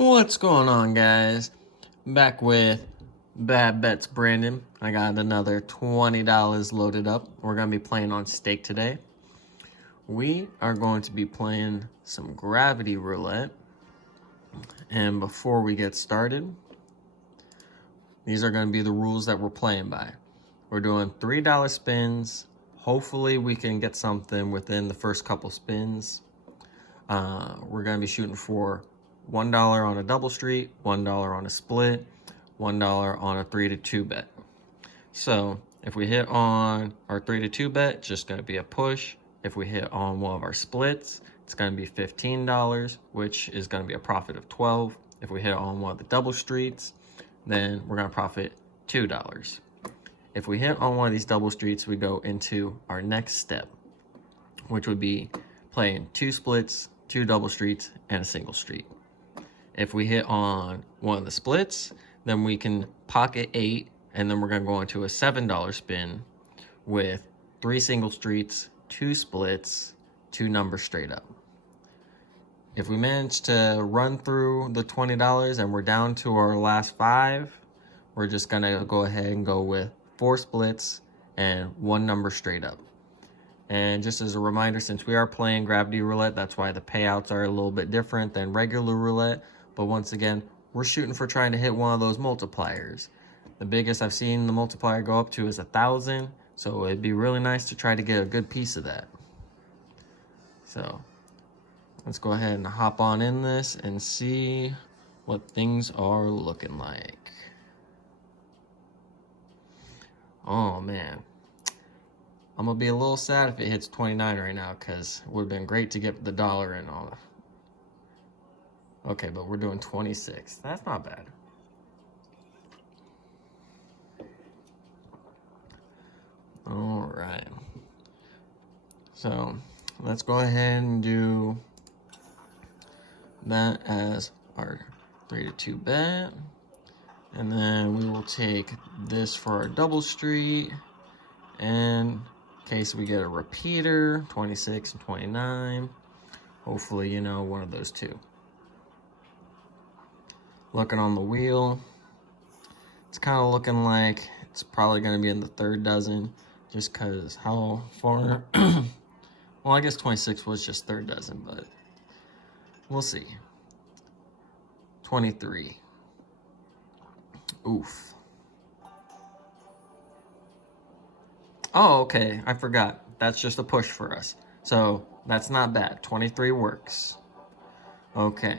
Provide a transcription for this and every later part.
What's going on, guys? Back with Bad Bets Brandon. I got another $20 loaded up. We're going to be playing on stake today. We are going to be playing some gravity roulette. And before we get started, these are going to be the rules that we're playing by. We're doing $3 spins. Hopefully we can get something within the first couple spins. We're going to be shooting for $1 on a double street, $1 on a split, $1 on a 3 to 2 bet. So if we hit on our 3 to 2 bet, it's just going to be a push. If we hit on one of our splits, it's going to be $15, which is going to be a profit of $12. If we hit on one of the double streets, then we're going to profit $2. If we hit on one of these double streets, we go into our next step, which would be playing 2 splits, 2 double streets, and a single street. If we hit on one of the splits, then we can pocket 8, and then we're going to go into a $7 spin with 3 single streets, 2 splits, 2 numbers straight up. If we manage to run through the $20 and we're down to our last 5, we're just going to go ahead and go with 4 splits and 1 number straight up. And just as a reminder, since we are playing gravity roulette, that's why the payouts are a little bit different than regular roulette. But once again, we're shooting for trying to hit one of those multipliers. The biggest I've seen the multiplier go up to is 1,000. So it'd be really nice to try to get a good piece of that. So let's go ahead and hop on in this and see what things are looking like. Oh man. I'm going to be a little sad if it hits 29 right now, because it would have been great to get the dollar in on it. Okay, but we're doing 26. That's not bad. All right. So let's go ahead and do that as our 3 to 2 bet. And then we will take this for our double street. And in case we get a repeater, 26 and 29. Hopefully, one of those two. Looking on the wheel, it's kind of looking like it's probably going to be in the third dozen, just because how far, well, I guess 26 was just third dozen, but we'll see. 23. Oof. Oh, okay, I forgot. That's just a push for us. So that's not bad. 23 works. Okay.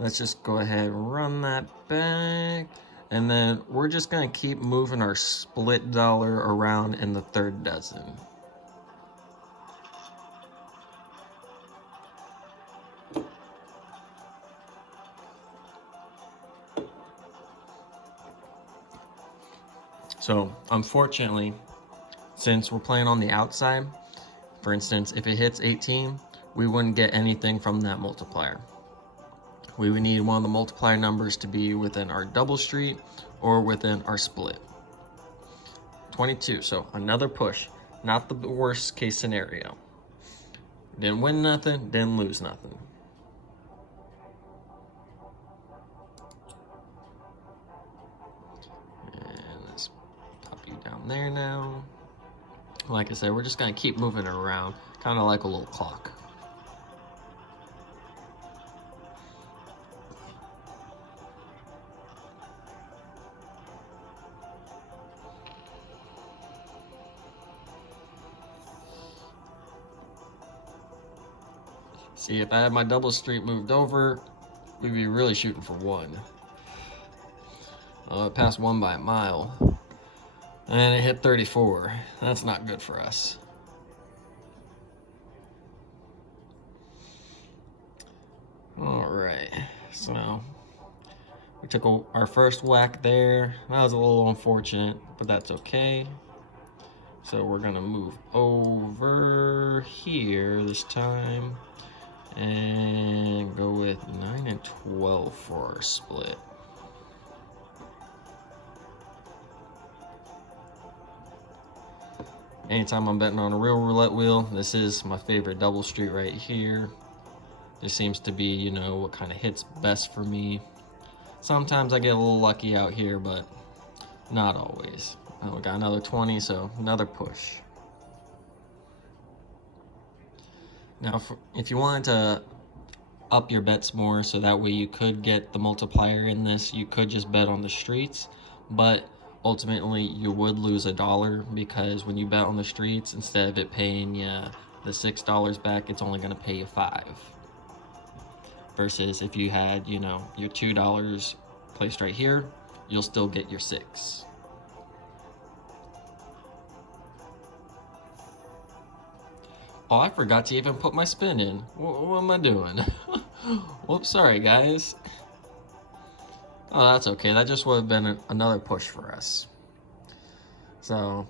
Let's just go ahead and run that back. And then we're just going to keep moving our split dollar around in the third dozen. So, unfortunately, since we're playing on the outside, for instance, if it hits 18, we wouldn't get anything from that multiplier. We would need one of the multiplier numbers to be within our double street or within our split. 22, so another push. Not the worst case scenario. Didn't win nothing, didn't lose nothing. And let's pop you down there now. Like I said, we're just going to keep moving it around, kind of like a little clock. See, if I had my double street moved over, we'd be really shooting for 1. It passed 1 by a mile. And it hit 34. That's not good for us. Alright, so we took our first whack there. That was a little unfortunate, but that's okay. So we're going to move over here this time and go with 9 and 12 for our split. Anytime I'm betting on a real roulette wheel, this is my favorite double street right here. Just seems to be, you know, what kind of hits best for me. Sometimes I get a little lucky out here, but not always. Oh, we got another 20, so another push. Now, if you wanted to up your bets more so that way you could get the multiplier in this, you could just bet on the streets, but ultimately you would lose $1 because when you bet on the streets, instead of it paying you the $6 back, it's only going to pay you $5. Versus if you had, you know, your $2 placed right here, you'll still get your $6. Oh, I forgot to even put my spin in. What am I doing? Whoops, sorry guys. Oh, that's okay. That just would have been another push for us. So,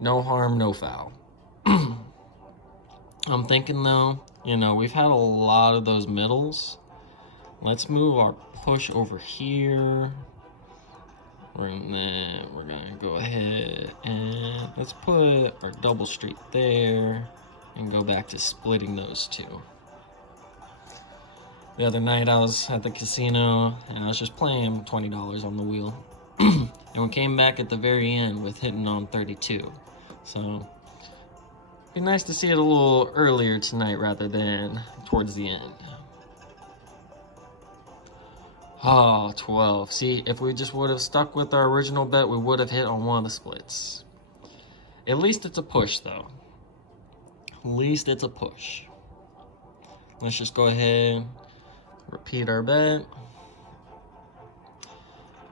no harm, no foul. I'm thinking though, you know, we've had a lot of those middles. Let's move our push over here. We're gonna go ahead and let's put our double street there and go back to splitting those two. The other night I was at the casino and I was just playing $20 on the wheel. And we came back at the very end with hitting on 32. So it'd be nice to see it a little earlier tonight rather than towards the end. Oh, 12. See, if we just would have stuck with our original bet, we would have hit on one of the splits. At least it's a push, though. At least it's a push. Let's just go ahead, repeat our bet.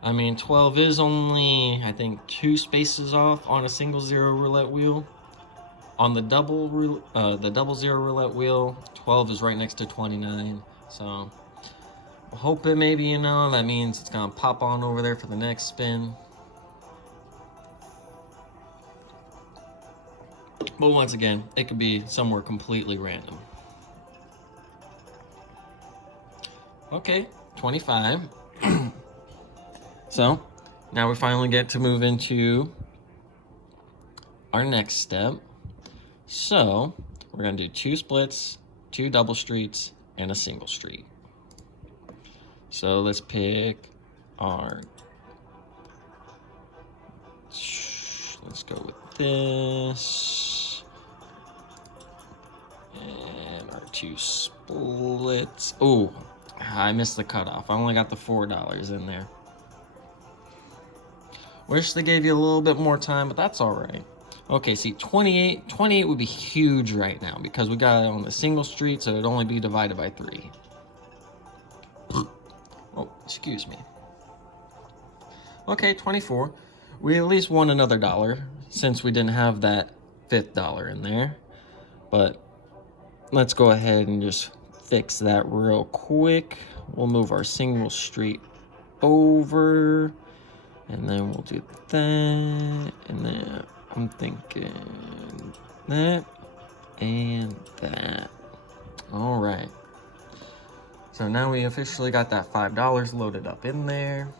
I mean, 12 is only, I think, 2 spaces off on a single zero roulette wheel. On the double zero roulette wheel, 12 is right next to 29. So, hoping maybe, you know, that means it's gonna pop on over there for the next spin. But once again, it could be somewhere completely random. Okay, 25. So, now we finally get to move into our next step. So, we're gonna do 2 splits, 2 double streets, and a single street. So let's pick our, let's go with this. And our 2 splits. Oh, I missed the cutoff. I only got the $4 in there. Wish they gave you a little bit more time, but that's all right. Okay, see, 28 would be huge right now because we got it on the single street, so it'd only be divided by 3. Oh, excuse me. Okay, 24. We at least won another $1 since we didn't have that $5th in there. But let's go ahead and just fix that real quick. We'll move our single street over. And then we'll do that. And then I'm thinking that and that. All right. So now we officially got that $5 loaded up in there.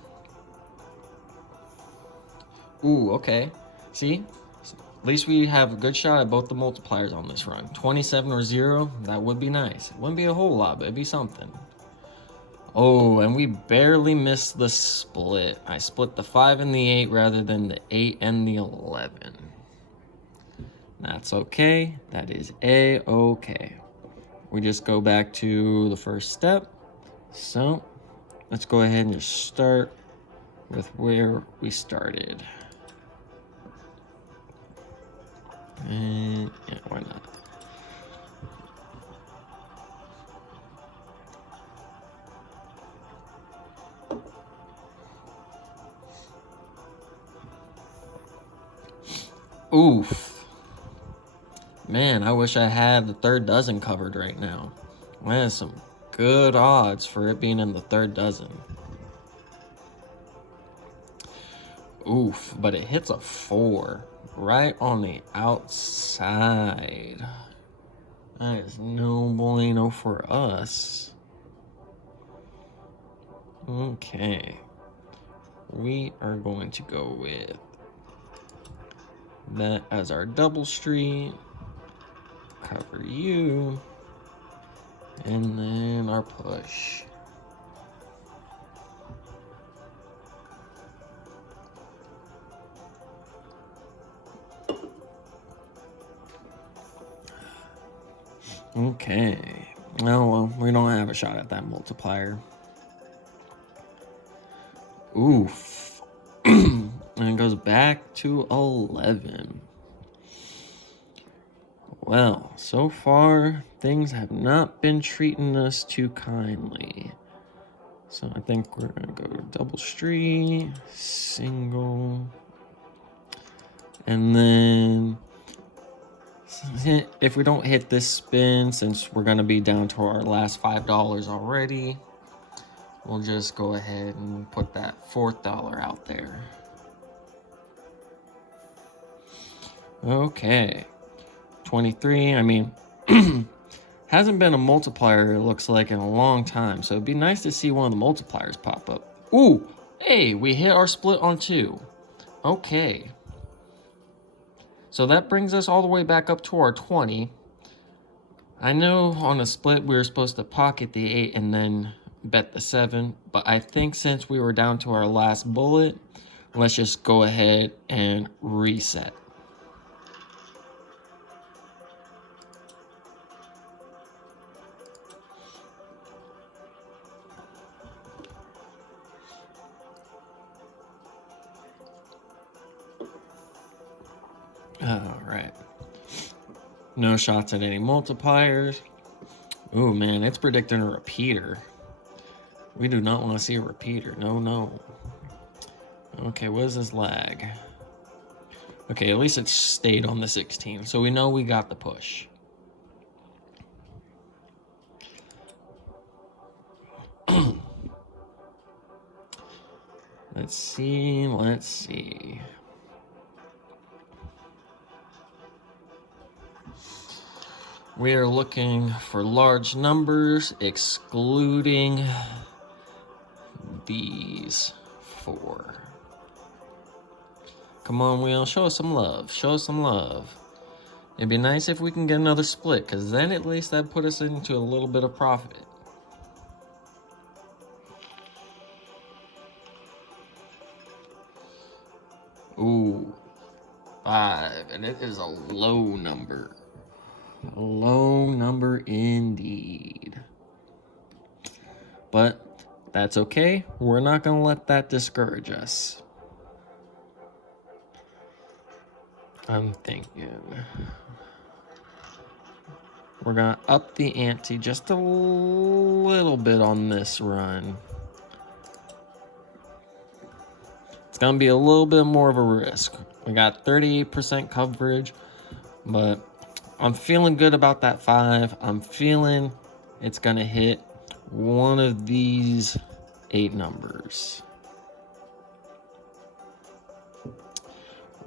Ooh, okay. See? At least we have a good shot at both the multipliers on this run. 27 or 0, that would be nice. It wouldn't be a whole lot, but it'd be something. Oh, and we barely missed the split. I split the 5 and the 8 rather than the 8 and the 11. That's okay. That is A-okay. We just go back to the first step. So, let's go ahead and just start with where we started. And yeah, why not? Oof. Man, I wish I had the 3rd dozen covered right now. Man, some good odds for it being in the 3rd dozen. Oof, but it hits a 4 right on the outside. That is no bueno for us. Okay. We are going to go with that as our double street. Cover you. And then our push. Okay. Oh, well, we don't have a shot at that multiplier. Oof. And it goes back to 11. Well, so far, things have not been treating us too kindly. So I think we're going to go double street, single, and then if we don't hit this spin, since we're going to be down to our last $5 already, we'll just go ahead and put that $4th out there. Okay. 23, I mean, hasn't been a multiplier, it looks like, in a long time. So it'd be nice to see one of the multipliers pop up. Ooh, hey, we hit our split on 2. Okay. So that brings us all the way back up to our 20. I know on a split we were supposed to pocket the 8 and then bet the 7. But I think since we were down to our last bullet, let's just go ahead and reset. All right. No shots at any multipliers. Ooh, man, it's predicting a repeater. We do not want to see a repeater. No, no. Okay, what is this lag? Okay, at least it stayed on the 16, so we know we got the push. Let's see. We are looking for large numbers, excluding these 4. Come on, wheel, show us some love. Show us some love. It'd be nice if we can get another split, because then at least that'd put us into a little bit of profit. Ooh, 5, and it is a low number. A low number indeed. But that's okay. We're not going to let that discourage us. I'm thinking we're going to up the ante just a little bit on this run. It's going to be a little bit more of a risk. We got 38% coverage, but I'm feeling good about that 5. I'm feeling it's going to hit one of these 8 numbers.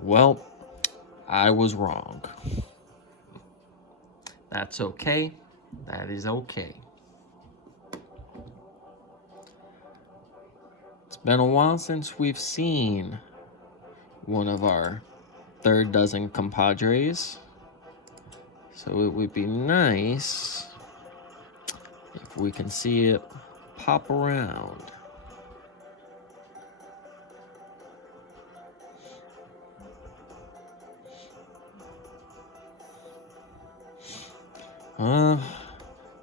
Well, I was wrong. That's okay. That is okay. It's been a while since we've seen one of our 3rd dozen compadres. So it would be nice if we can see it pop around.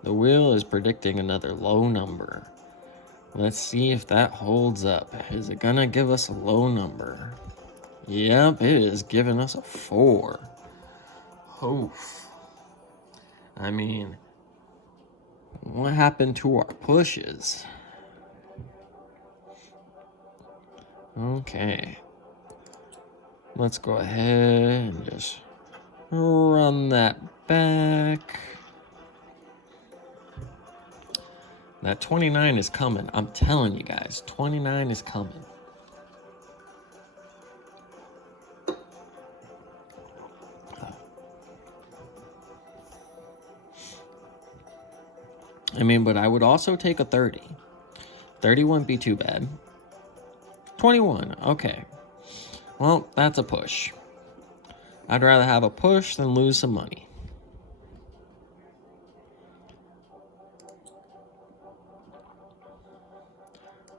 The wheel is predicting another low number. Let's see if that holds up. Is it gonna give us a low number? Yep, it is giving us a 4. Oof. I mean, what happened to our pushes? Okay. Let's go ahead and just run that back. That 29 is coming. I'm telling you guys, 29 is coming. I mean, but I would also take a 30. 30 wouldn't be too bad. 21, okay. Well, that's a push. I'd rather have a push than lose some money.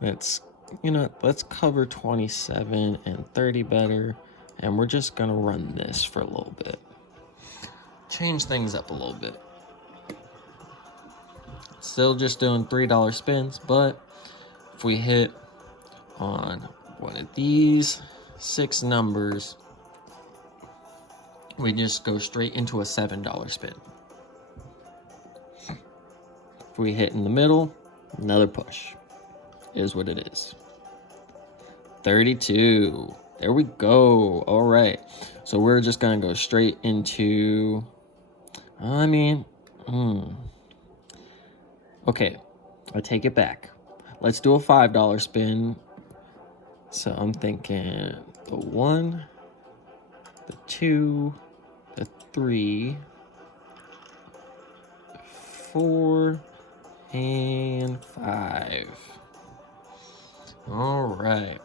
let's cover 27 and 30 better, and we're just gonna run this for a little bit. Change things up a little bit. Still just doing $3 spins, but if we hit on one of these 6 numbers, we just go straight into a $7 spin. If we hit in the middle, another push. Is what it is. 32. There we go. All right. So we're just going to go straight into, okay. I take it back. Let's do a $5 spin. So I'm thinking the 1, the 2, the 3, 4, and 5. All right.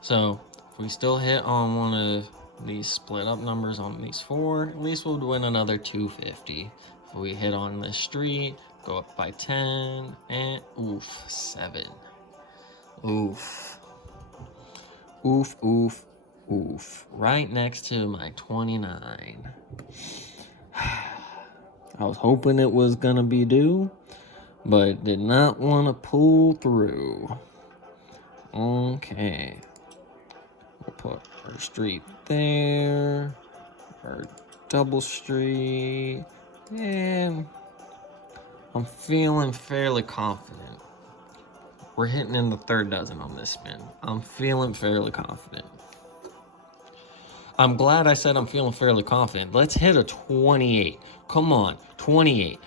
So if we still hit on one of these split up numbers on these 4, at least we'll win another $250. If we hit on this street, go up by 10, and 7. Oof. Right next to my 29. I was hoping it was gonna be due, but did not want to pull through. Okay. We'll put our street there, our double street, and I'm feeling fairly confident. We're hitting in the 3rd dozen on this spin. I'm feeling fairly confident. I'm glad I said I'm feeling fairly confident. Let's hit a 28. Come on, 28.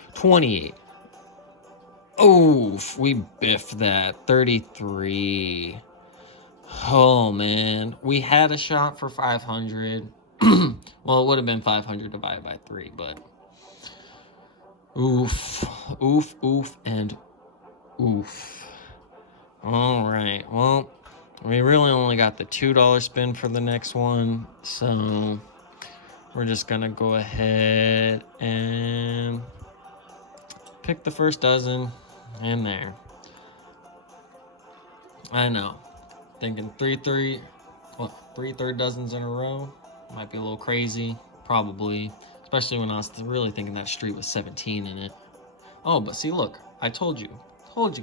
Oof, we biffed that. 33. Oh, man. We had a shot for 500. Well, it would have been 500 divided by 3, but... Oof, and oof. All right, well, we really only got the $2 spin for the next one, so we're just gonna go ahead and pick the first dozen in there. I know, thinking three third dozens in a row might be a little crazy, probably, especially when I was really thinking that street was 17 in it. Oh, but see, look, I told you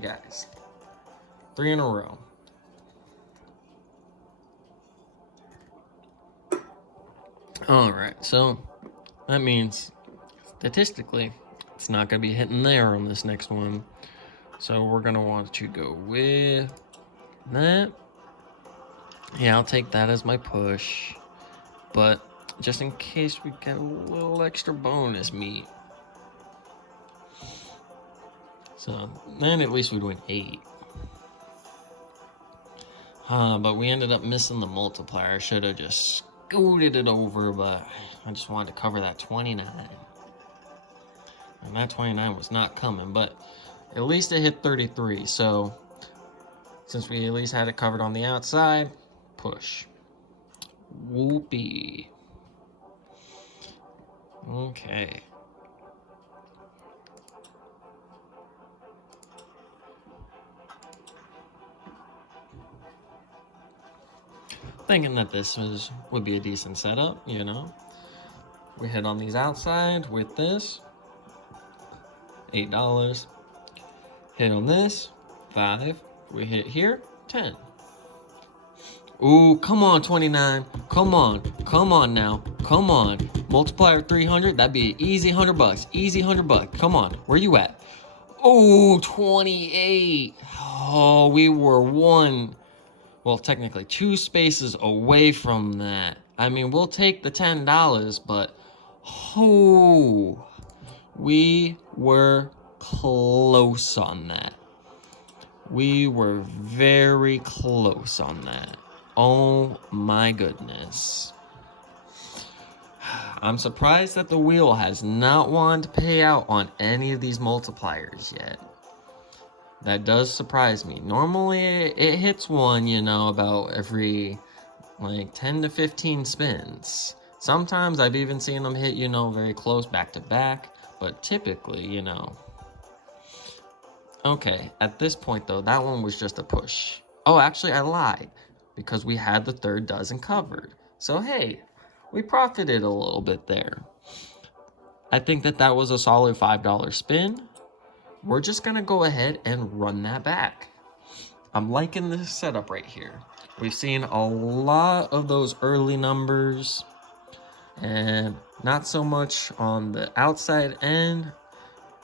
guys, 3 in a row. All right, so that means statistically it's not going to be hitting there on this next one. So we're going to want to go with that. Yeah, I'll take that as my push. But just in case we get a little extra bonus meat. So then at least we'd win 8. But we ended up missing the multiplier. I should have just scooted it over, but I just wanted to cover that 29. And that 29 was not coming, but at least it hit 33. So since we at least had it covered on the outside, push. Whoopee. Okay. Thinking that this would be a decent setup, you know. We hit on these outside with this, $8. Hit on this, 5. We hit here, 10. Ooh, come on, 29. Come on now. Come on. Multiplier 300, that'd be an easy $100. Easy $100. Come on, where you at? Oh, 28. Oh, we were technically 2 spaces away from that. I mean, we'll take the $10, but we were close on that. We were very close on that. Oh my goodness. I'm surprised that the wheel has not wanted to pay out on any of these multipliers yet. That does surprise me. Normally it hits one, you know, about every like 10 to 15 spins. Sometimes I've even seen them hit, you know, very close back to back, but typically, you know, Okay, at this point though, that one was just a push. Oh, actually I lied, because we had the third dozen covered. So hey, we profited a little bit there. I think that was a solid $5 spin. We're just gonna go ahead and run that back. I'm liking this setup right here. We've seen a lot of those early numbers and not so much on the outside end.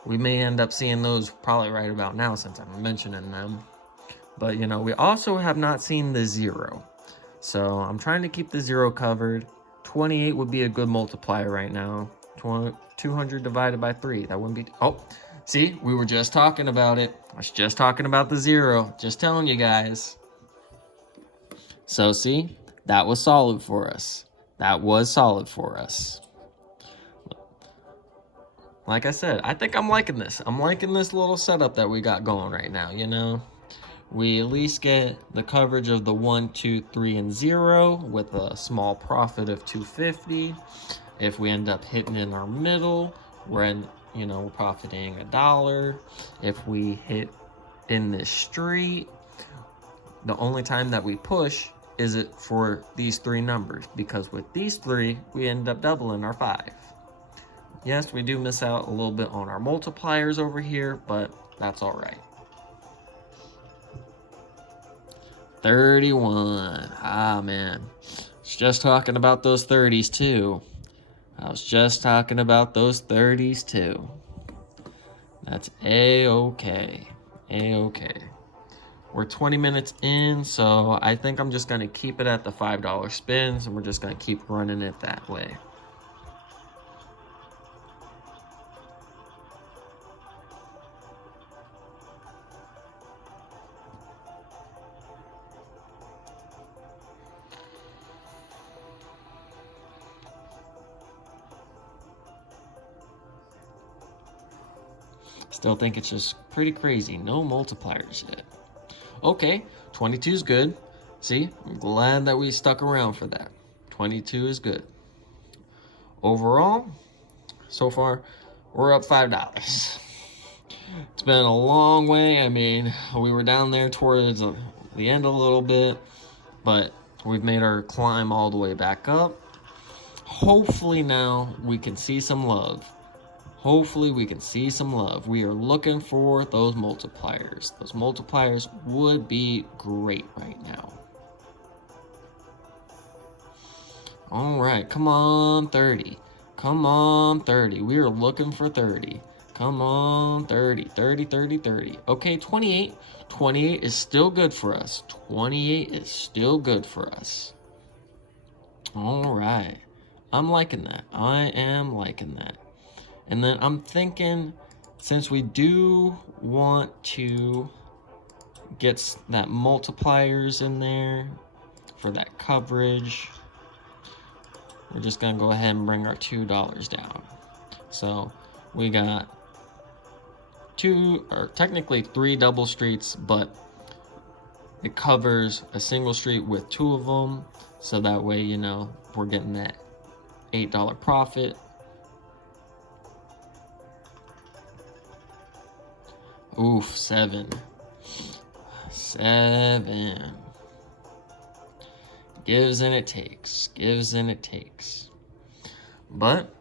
We may end up seeing those probably right about now since I'm mentioning them. But, you know, we also have not seen the 0. So I'm trying to keep the 0 covered. 28 would be a good multiplier right now. 200 divided by 3. That wouldn't be... Oh, see, we were just talking about it. I was just talking about the 0. Just telling you guys. So, see, that was solid for us. That was solid for us. Like I said, I think I'm liking this. I'm liking this little setup that we got going right now, you know? We at least get the coverage of the 1, 2, 3, and 0 with a small profit of 250. If we end up hitting in our middle, we're profiting $1. If we hit in this street, the only time that we push is it for these 3 numbers, because with these 3, we end up doubling our 5. Yes, we do miss out a little bit on our multipliers over here, but that's all right. 31. Ah, man. I was just talking about those 30s, too. That's A-okay. A-okay. We're 20 minutes in, so I think I'm just going to keep it at the $5 spins, and we're just going to keep running it that way. Still think it's just pretty crazy. No multipliers yet. Okay, 22 is good. See, I'm glad that we stuck around for that. 22 is good. Overall, so far, we're up $5. It's been a long way. I mean, we were down there towards the end a little bit, but we've made our climb all the way back up. Hopefully now we can see some love. Hopefully we can see some love. We are looking for those multipliers. Those multipliers would be great right now. All right, come on, 30. Come on, 30. We are looking for 30. Come on, 30, 30, 30, 30. Okay, 28. 28 is still good for us. 28 is still good for us. All right. I'm liking that. I am liking that. And then I'm thinking, since we do want to get that multipliers in there for that coverage, we're just going to go ahead and bring our $2 down. So we got technically 3 double streets, but it covers a single street with 2 of them. So that way, you know, we're getting that $8 profit. Oof, 7. 7. Gives and it takes. Gives and it takes. But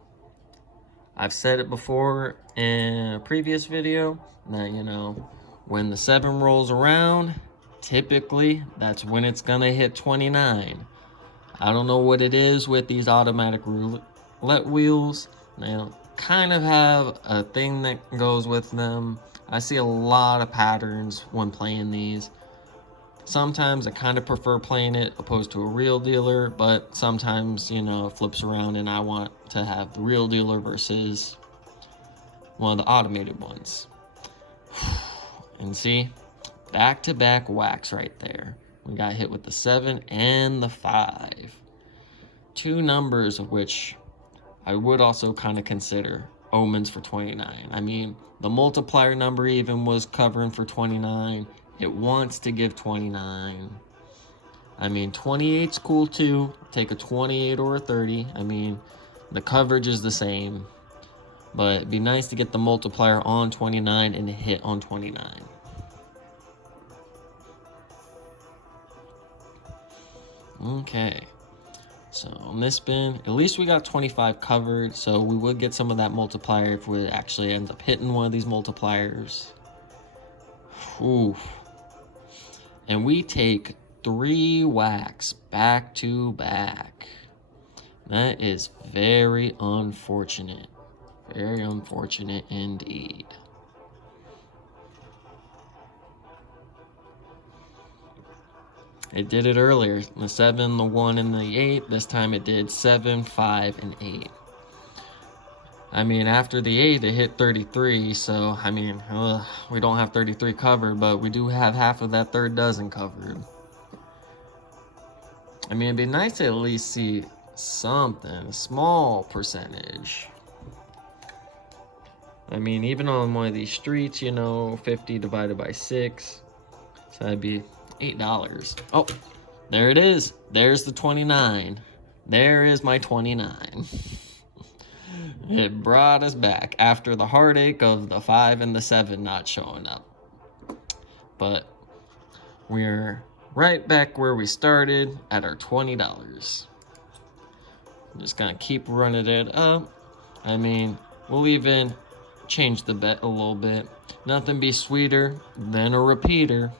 I've said it before in a previous video that, you know, when the 7 rolls around, typically that's when it's gonna hit 29. I don't know what it is with these automatic roulette wheels. They kind of have a thing that goes with them. I see a lot of patterns when playing these. Sometimes I kind of prefer playing it opposed to a real dealer, but sometimes, you know, it flips around and I want to have the real dealer versus one of the automated ones. And see, back-to-back whacks right there. We got hit with the 7 and the 5. 2 numbers of which I would also kind of consider omens for 29. I mean, the multiplier number even was covering for 29. It wants to give 29. I mean, 28's cool too. Take a 28 or a 30. I mean, the coverage is the same. But it'd be nice to get the multiplier on 29 and hit on 29. Okay. So on this spin, at least we got 25 covered. So we would get some of that multiplier if we actually end up hitting one of these multipliers. Oof. And we take 3 whacks back to back. That is very unfortunate. Very unfortunate indeed. It did it earlier. The 7, the 1, and the 8. This time it did 7, 5, and 8. I mean, after the 8, it hit 33. So, I mean, we don't have 33 covered, but we do have half of that third dozen covered. I mean, it'd be nice to at least see something, a small percentage. I mean, even on one of these streets, you know, 50 divided by 6. So that'd be $8. Oh, there it is. There's the 29. There is my 29. It brought us back after the heartache of the 5 and the 7 not showing up. But we're right back where we started at our $20. I'm just gonna keep running it up. I mean, we'll even change the bet a little bit. Nothing be sweeter than a repeater.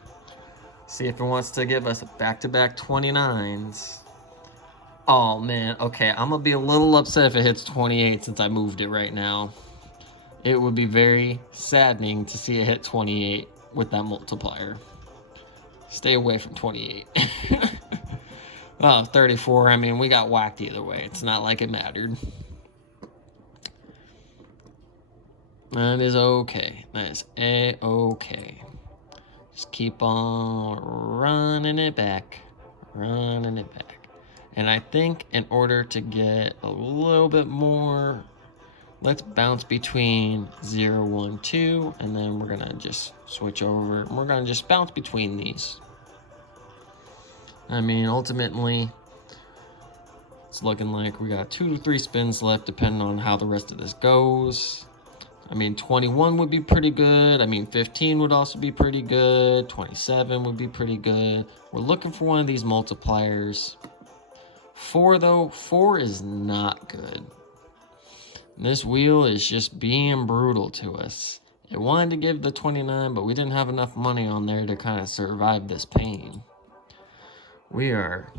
See if it wants to give us back-to-back 29s. Oh, man. Okay, I'm going to be a little upset if it hits 28 since I moved it right now. It would be very saddening to see it hit 28 with that multiplier. Stay away from 28. Oh, 34. I mean, we got whacked either way. It's not like it mattered. That is okay. That is A-okay. Just keep on running it back. Running it back. And I think in order to get a little bit more, let's bounce between 0, 1, 2, and then we're going to just switch over. And we're going to just bounce between these. I mean, ultimately, it's looking like we got 2 to 3 spins left, depending on how the rest of this goes. I mean, 21 would be pretty good. I mean, 15 would also be pretty good. 27 would be pretty good. We're looking for one of these multipliers. 4, though, 4 is not good. This wheel is just being brutal to us. It wanted to give the 29, but we didn't have enough money on there to kind of survive this pain. We are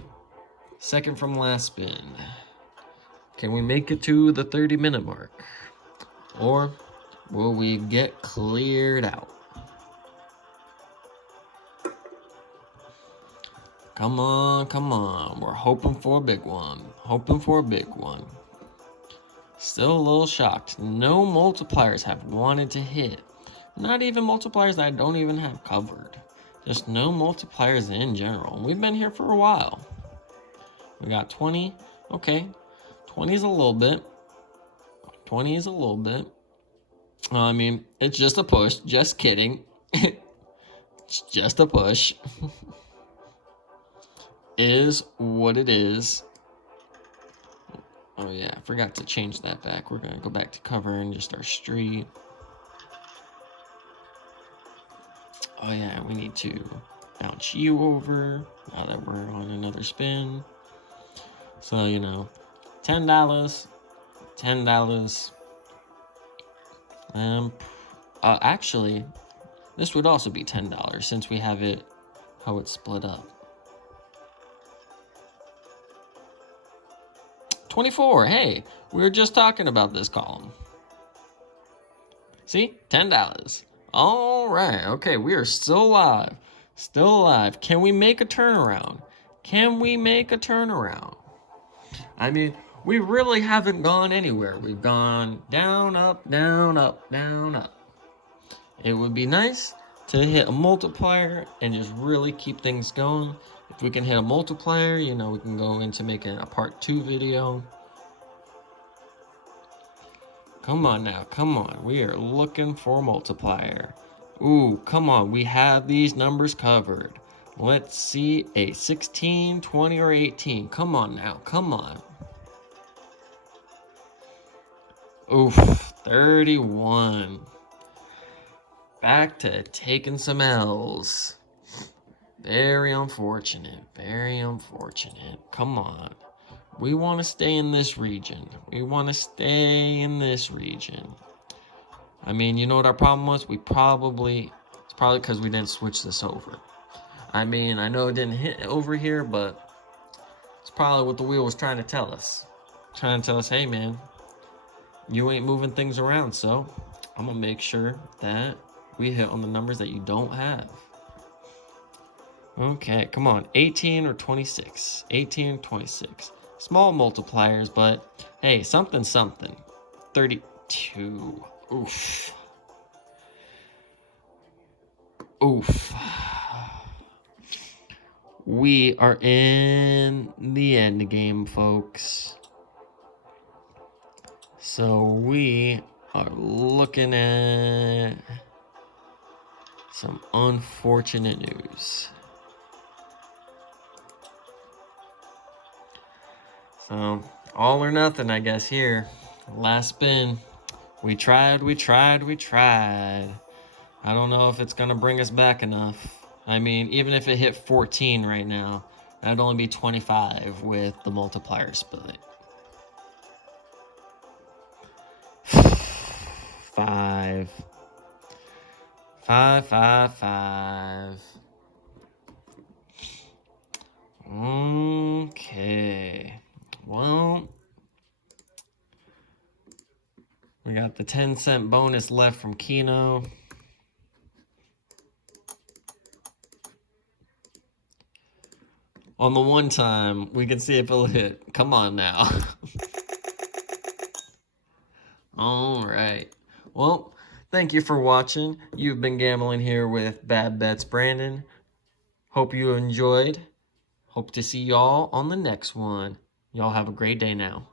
second from last spin. Can we make it to the 30-minute mark? Or will we get cleared out? Come on, come on. We're hoping for a big one. Hoping for a big one. Still a little shocked. No multipliers have wanted to hit. Not even multipliers that I don't even have covered. Just no multipliers in general. We've been here for a while. We got 20. Okay. 20 is a little bit. 20 is a little bit. I mean, it's just a push. Just kidding. It's just a push. Is what it is. Oh yeah, I forgot to change that back. We're gonna go back to covering just our street. Oh yeah, we need to bounce you over now that we're on another spin. So, you know, $10. $10. Actually, this would also be $10 since we have it how it's split up. 24. Hey, we were just talking about this column. See? $10. All right. Okay, we are still alive. Still alive. Can we make a turnaround? Can we make a turnaround? I mean, we really haven't gone anywhere. We've gone down, up, down, up, down, up. It would be nice to hit a multiplier and just really keep things going. If we can hit a multiplier, you know, we can go into making a part 2 video. Come on now, come on. We are looking for a multiplier. Ooh, come on. We have these numbers covered. Let's see a 16, 20, or 18. Come on now, come on. Oof, 31. Back to taking some L's. Very unfortunate. Very unfortunate. Come on. We want to stay in this region. We want to stay in this region. I mean, you know what our problem was? It's probably because we didn't switch this over. I mean, I know it didn't hit over here, but it's probably what the wheel was trying to tell us. Trying to tell us, hey, man, you ain't moving things around, so I'm going to make sure that we hit on the numbers that you don't have. Okay, come on. 18 or 26. 18 or 26. Small multipliers, but hey, something. 32. Oof. Oof. We are in the end game, folks. So we are looking at some unfortunate news. So, all or nothing, I guess, here. Last spin. We tried. I don't know if it's going to bring us back enough. I mean, even if it hit 14 right now, that'd only be 25 with the multiplier split. 5. 5. Okay. Well, we got the 10-cent bonus left from Keno. On the one time, we can see if it'll hit. Come on now. All right. Well, thank you for watching. You've been gambling here with Bad Bets Brandon. Hope you enjoyed. Hope to see y'all on the next one. Y'all have a great day now.